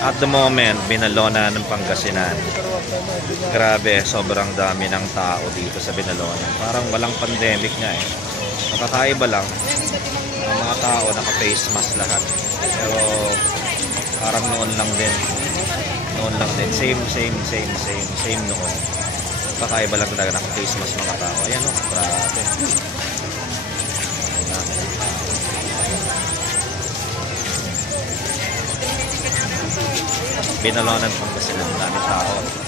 At the moment, Binalonan ng Pangasinan. Grabe, sobrang dami ng tao dito sa Binalonan. Parang walang pandemic nga eh. Nakakaiba lang. Ang mga tao naka-face mask lahat. Pero parang noon lang din. Noon lang din. Same noon. Nakakaiba lang talaga naka-face mask mga tao. Ayan o, grabe. Binalonan Pangasinan, dami tao.